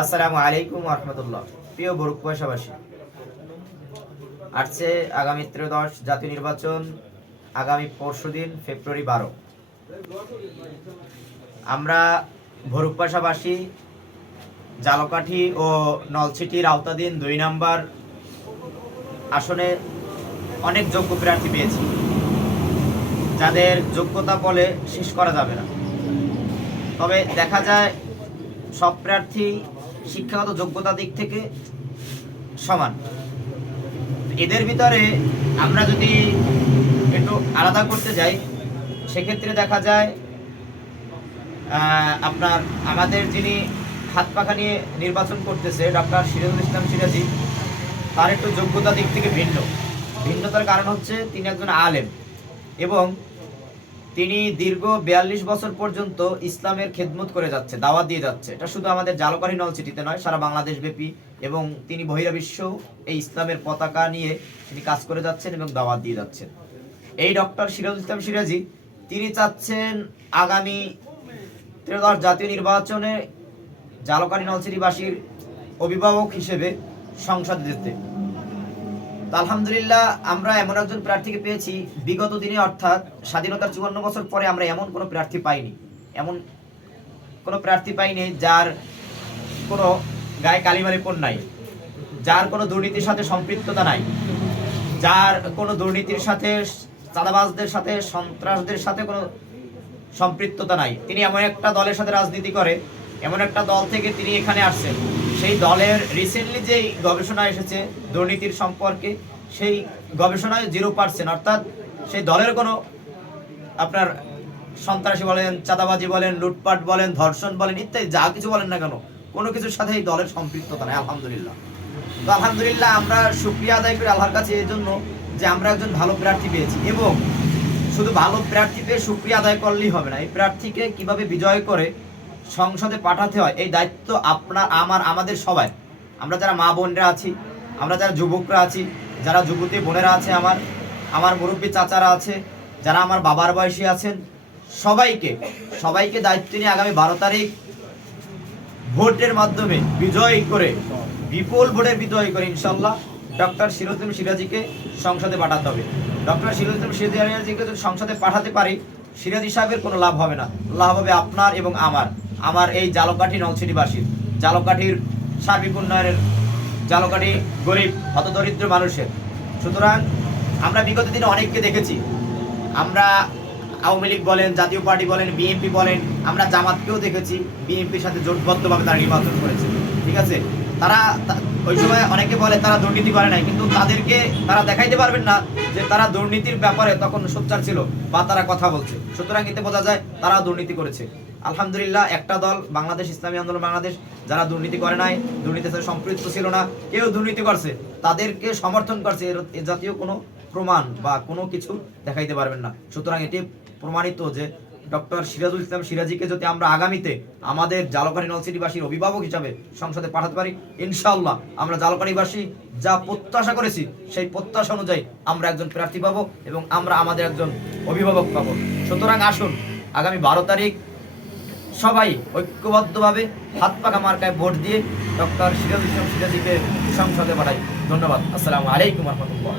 আসসালামু আলাইকুম রহমতুল্লাহ। প্রিয় বরুকবাসী, আসছে আগামী 13 জাতীয় নির্বাচন, আগামী পরশুদিন ফেব্রুয়ারি 12। আমরা ভরুকবাসী জালকাঠি ও নলছিটির আওতাধীন 2 নম্বর আসনে অনেক যোগ্য প্রার্থী পেয়েছি, যাদের যোগ্যতা বলে শেষ করা যাবে না। তবে দেখা যায় সব প্রার্থী শিক্ষাগত যোগ্যতা দিক থেকে সমান। এদের ভিতরে আমরা যদি একটু আলাদা করতে যাই, সেক্ষেত্রে দেখা যায় আপনার আমাদের যিনি হাত পাখা নিয়ে নির্বাচন করতেছে ডক্টর সিরাজুল ইসলাম সিরাজি, তার একটু যোগ্যতা দিক থেকে ভিন্নতার কারণ হচ্ছে তিনি একজন আলেম এবং তিনি দীর্ঘ 42 বছর পর্যন্ত ইসলামের খেদমত করে যাচ্ছে, দাওয়াত দিয়ে যাচ্ছে। এটা শুধু আমাদের জালকাঠি নলছিটিতে নয়, সারা বাংলাদেশ ব্যাপী, এবং তিনি বহিরাবিশ্ব এই ইসলামের পতাকা নিয়ে তিনি কাজ করে যাচ্ছেন এবং দাওয়াত দিয়ে যাচ্ছেন। এই ডক্টর সিরাজুল ইসলাম সিরাজি তিনি চাচ্ছেন আগামী 13 জাতীয় নির্বাচনে জালকাঠি নলছিটিবাসীর অভিভাবক হিসেবে সংসদে যেতে। আলহামদুলিল্লাহ, আমরা এমন একজন প্রার্থীকে পেয়েছি, বিগত দিনে অর্থাৎ স্বাধীনতার 54 বছর পরে আমরা এমন কোনো প্রার্থী পাইনি যার কোনো গায়ে কালিমারি পণ নাই, যার কোনো দুর্নীতির সাথে সম্পৃক্ততা নাই, যার কোনো দুর্নীতির সাথে, চাঁদাবাজদের সাথে, সন্ত্রাসদের সাথে কোনো সম্পৃক্ততা নাই। তিনি এমন একটা দলের সাথে রাজনীতি করে, এমন একটা দল থেকে তিনি এখানে আসছেন, সেই দলের রিসেন্টলি যেই গবেষণা এসেছে দুর্নীতির সম্পর্কে, সেই গবেষণায় 0%, অর্থাৎ সেই দলের কোনো আপনার সন্ত্রাসী বলেন, চাঁদাবাজি বলেন, লুটপাট বলেন, ধর্ষণ বলেন, ইত্যাদি যা কিছু বলেন না কেন, কোনো কিছুর সাথে এই দলের সম্পৃক্ততা নেই। আলহামদুলিল্লাহ। তো আলহামদুলিল্লাহ আমরা শুকরিয়া আদায় করি আল্লাহর কাছে এই জন্য যে আমরা একজন ভালো প্রার্থী পেয়েছি, এবং শুধু ভালো প্রার্থী পেয়ে শুকরিয়া আদায় করলেই হবে না, এই প্রার্থীকে কিভাবে বিজয় করে সংসদে পাঠাতে হয় এই দায়িত্ব আমাদের সবাই। আমরা যারা মা বোনরা আছি, আমরা যারা যুবকরা আছি, যারা যুবতী বোনেরা আছে, আমার মুরব্বী চাচারা আছে, যারা আমার বাবার বয়সী আছেন, সবাইকে দায়িত্ব নিয়ে আগামী 12 তারিখ ভোটের মাধ্যমে বিজয় করে, বিপুল ভোটে বিজয় করে ইনশাল্লাহ ডক্টর সিরাজুল ইসলাম সিরাজিকে সংসদে পাঠাতে হবে। ডক্টর সিরাজুল ইসলাম সিরাজিকে যদি সংসদে পাঠাতে পারি, সিরাজি সাহেবের কোনো লাভ হবে না, লাভ হবে আপনার এবং আমার এই জালকাঠি নলছিটিবাসীর, জালকাঠির সার্বিক উন্নয়নের, জালকাঠি গরিব হতদরিদ্র মানুষের। সুতরাং আমরা বিগত দিনে অনেককে দেখেছি, আমরা আওয়ামী লীগ বলেন, জাতীয় পার্টি বলেন, বিএনপি বলেন, আমরা জামাতকেও দেখেছি বিএনপির সাথে জোটবদ্ধভাবে তারা নির্বাচন করেছে। ঠিক আছে, তারা ওই সময় অনেকে বলে তারা দুর্নীতি করে নাই, কিন্তু তাদেরকে তারা দেখাইতে পারবেন না যে তারা দুর্নীতির ব্যাপারে তখন সোচ্চার ছিল বা তারা কথা বলছে। সুতরাং এতে বোঝা যায় তারা দুর্নীতি করেছে। আলহামদুলিল্লাহ, একটা দল বাংলাদেশ ইসলামী আন্দোলন বাংলাদেশ, যারা দুর্নীতি করে নাই, দুর্নীতির সাথে সম্পৃক্ত ছিল না, কেউ দুর্নীতি করছে, তাদেরকে সমর্থন করছে, এ জাতীয় কোনো প্রমাণ বা কোনো কিছু দেখাইতে পারবেন না। সুতরাং এটি প্রমাণিত যে ডক্টর সিরাজুল ইসলাম সিরাজিকে যদি আমরা আগামীতে আমাদের জালকাঠি নলছিটিবাসীর অভিভাবক হিসাবে সংসদে পাঠাতে পারি, ইনশাআল্লাহ আমরা জালকাঠিবাসী যা প্রত্যাশা করেছি সেই প্রত্যাশা অনুযায়ী আমরা একজন প্রার্থী পাবো এবং আমরা আমাদের একজন অভিভাবক পাবো। সুতরাং আসুন আগামী 12 তারিখ সবাই ঐক্যবদ্ধভাবে হাত পাকা মার্কায় ভোট দিয়ে ডক্টর সিরাজুল ইসলাম সিরাজিকে সংসদে পাঠাই। ধন্যবাদ। আসসালামু আলাইকুম রহমতুল্লাহ।